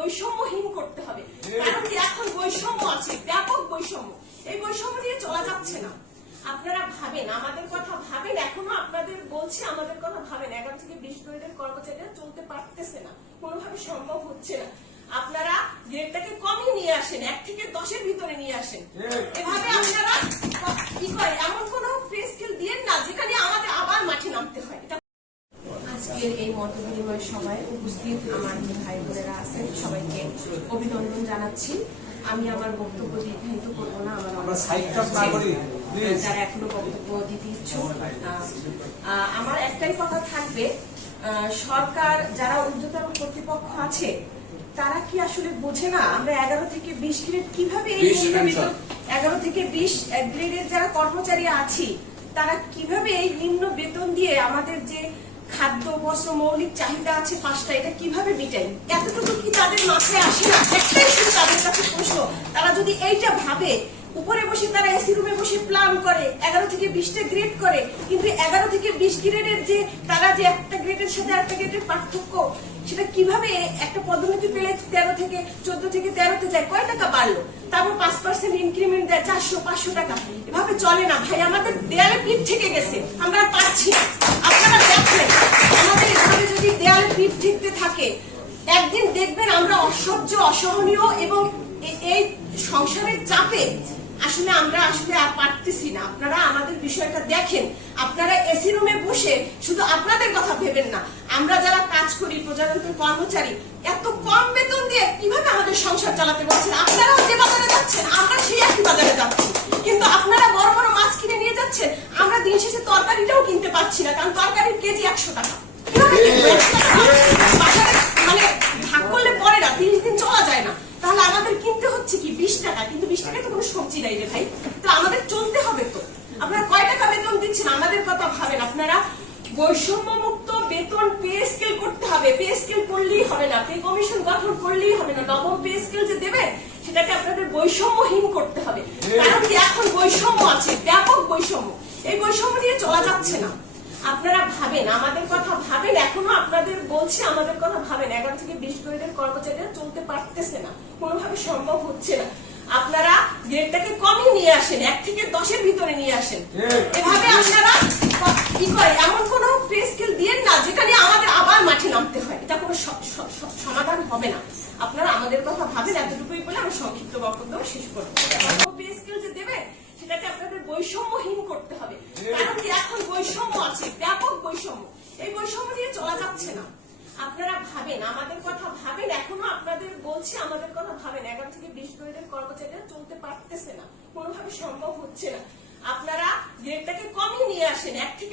বৈষম্যহীন করতে হবে। কারণ কি এখন বৈষম্য আছে ব্যাপক বৈষম্য। এই বৈষম্য দিয়ে চলা যাচ্ছে না। আপনারা ভাবেন আমাদের কথা ভাবেন এখনও আপনাদের বলছি আমাদের কথা ভাবেন। এগারো থেকে বিশ গ্রেডের কর্মচারীরা চলতে পারতেছে না। কোনোভাবে সম্ভব হচ্ছে না। আপনারা গ্রেডটাকে কমই নিয়ে আসেন এক থেকে দশের ভিতরে নিয়ে আসেন। এভাবে আপনারা কি করে এমন কোন পে স্কেল দিয়ে না যেখানে আমাদের আবার মাঠে নামতে হয় এটা আজকের এই মত সভায় উপস্থিত আমার ভাই বোনেরা আছেন। সবাইকে অভিনন্দন জানাচ্ছি। আমি আমার বক্তব্য দীর্ঘায়িত করব না আমার যারা এখনও বক্তব্য দিতে ইচ্ছুক আমার একটাই কথা থাকবে সরকার যারা ঊর্ধ্বতন কর্তৃপক্ষ আছে তারা কি আসলে বোঝে না আমরা এগারো থেকে বিশ গ্রেড কীভাবে এই 20 নিম্ন answer। বেতন এগারো থেকে বিশ গ্রেডের যারা কর্মচারী আছি তারা কীভাবে এই নিম্ন বেতন দিয়ে আমাদের যে খাদ্য, বস্ত্র, মৌলিক চাহিদা আছে পাঁচটা, এটা কীভাবে মিটাই? এতটুকু কি তাদের মাথায় আসে না? একটাই শুধু তাদের কাছে প্রশ্ন, তারা যদি এইটা ভাবে, উপরে বসে তারা এসি রুমে বসে প্ল্যান করে, এগারো থেকে বিশটা গ্রেড করে, কিন্তু এগারো থেকে বিশ গ্রেডের যে, তারা যে একটা গ্রেডের সাথে একটা গ্রেডের পার্থক্য, সেটা কীভাবে একটা পদোন্নতি পেলে তেরো থেকে চোদ্দ থেকে তেরোতে যায়? কয় টাকা বাড়লো? তারপর পাঁচ পার্সেন্ট ইনক্রিমেন্ট দেয় চারশো, পাঁচশো টাকা। এভাবে চলে না। ভাই, আমাদের দেয়ালে পিঠ থেকে গেছে। আমরা পাচ্ছি না। আপনারা যদি ঠেকতে থাকে। একদিন দেখবেন আমরা অসহ্য, অসহনীয় এবং এই সংসারের চাপে আসলে আমরা আসলে আর পারতেছি না। আপনারা আমাদের বিষয়টা দেখেন। আপনারা এসি রুমে বসে শুধু আপনাদের কথা ভেবেন না। আমরা যারা কাজ করি, প্রজাতন্ত্রের কর্মচারী, এত কম বেতন দিয়ে কীভাবে আমাদের সংসার চালাতে পারছেন? আপনারাও যে বাজারে যাচ্ছেন, আমরা সেই একই বাজারে যাচ্ছি। কিন্তু আপনারা বড় বড় মাছ কিনে নিয়ে যাচ্ছেন, আমরা দিন শেষে তরকারিটাও কিনতে পারছি না, কারণ তরকারির কেজি একশো টাকা। কীভাবে কিনবো 100 টাকা? বাজারে মানে ভাগ করলে পরে না তিরিশ দিন চলা যায় না তাহলে আমাদের কিনতে হচ্ছে কি বিশ টাকা তো কোনো সবজি নাই রে ভাই। তো আমাদের চলতে হবে তো। আপনারা কয় টাকা বেতন দিচ্ছেন? আমাদের কথা ভাবেন আপনারা। বৈষম্য বেতন পে স্কেল করতে হবে। পে স্কেল করলেই হবে না। পে কমিশন গঠন করলেই হবে না। নবম পে স্কেল যে দেবেন, সেটাকে আপনাদের বৈষম্যহীন করতে হবে। কারণ কি এখন বৈষম্য আছে, ব্যাপক বৈষম্য। এই বৈষম্য দিয়ে চলা যাচ্ছে না। আপনারা ভাবেন, আমাদের কথা ভাবেন, এখনও আপনাদের বলছি, আমাদের কথা ভাবেন। এগারো থেকে বিশ গ্রেডের কর্মচারীরা চলতে পারতেছে না। কোনোভাবে সম্ভব হচ্ছে না। আপনারা গ্রেডটাকে কমিয়ে নিয়ে আসেন এক থেকে দশের ভিতরে নিয়ে আসেন। এভাবে আপনারা কি করে এমন কোন স্কেল দিয়ে না যেখানে আমাদের আবার মাঠে নামতে হয়। এটা কোনো সমাধান হবে না। আপনারা আমাদের কথা ভাবেন এতটুকুই বলে আমি সংক্ষিপ্ত বক্তব্য শেষ করব। স্কেল যে দেবে সেটাকে আপনাদের বৈষম্যহীন করতে হবে। কারণ কি এখন বৈষম্য আছে ব্যাপক বৈষম্য। এই বৈষম্য দিয়ে চলা যাচ্ছে না। আপনারা ভাবেন আমাদের কথা ভাবেন এখনও আপনাদের বলছি আমাদের কথা ভাবেন। এগারো থেকে বিশ গ্রেডের কর্মচারীরা পারতেছে না। কোনোভাবে সম্ভব হচ্ছে না। আপনারা গ্রেডটাকে কমই নিয়ে আসেন। এক